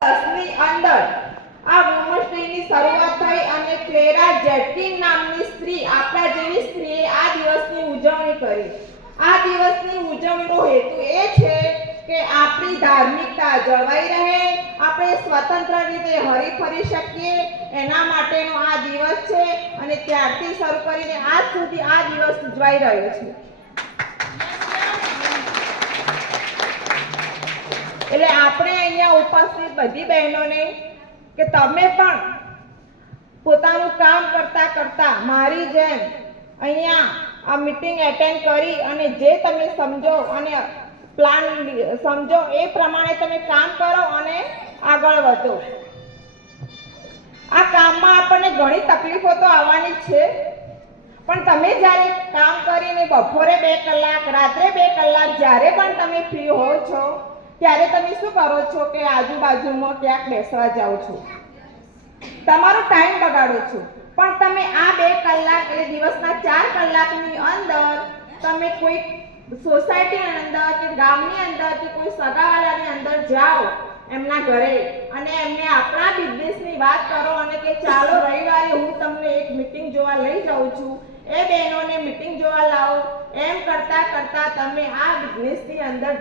ની અંદર આ વુમન્સ ડેની શરૂઆત થઈ અને ક્લેરા જેટકિન નામની સ્ત્રી આપણા જેવી સ્ત્રીએ આ દિવસની ઉજવણી કરી. આ દિવસની ઉજવણીનો હેતુ એ છે કે આપણી ધાર્મિકતા જળવાઈ રહે, આપણે સ્વતંત્ર રીતે હરી ફરી શકીએ, એના માટેનો આ દિવસ છે અને ત્યારથી શરૂ કરીને આજ સુધી આ દિવસ ઉજવાઈ રહ્યો છે. એટલે આપણે અહીંયા ઉપસ્થિત બધી બહેનોને કે તમે પણ પોતાનું કામ કરતા કરતા મારી જેમ અહીંયા આ મીટિંગ એટેન્ડ કરી અને જે તમે સમજો અને પ્લાન સમજો એ પ્રમાણે તમે કામ કરો અને આગળ વધો. આ કામમાં આપણને ઘણી તકલીફો તો આવવાની છે, પણ તમે જ્યારે કામ કરીને બપોરે 2 કલાક, રાત્રે 2 કલાક જ્યારે પણ તમે ફ્રી હો છો ત્યારે તમે શું કરો છો કે આજુબાજુમાં ક્યાંક બેસવા જાઓ છો, તમારો ટાઈમ બગાડો છો. પણ તમે આ 2 કલાક એટલે દિવસના 4 કલાકની અંદર તમે કોઈ સોસાયટીની અંદર કે ગામની અંદર કે કોઈ સગાવાલાની અંદર જાઓ એમના ઘરે અને એમને આપણા બિઝનેસની વાત કરો અને કે ચાલો રવિવારે હું તમને એક મીટિંગ જોવા લઈ જાઉં છું, એ બહેનોને મીટિંગ જોવા લાવો. એમ કરતા કરતા તમે આ બિઝનેસની અંદર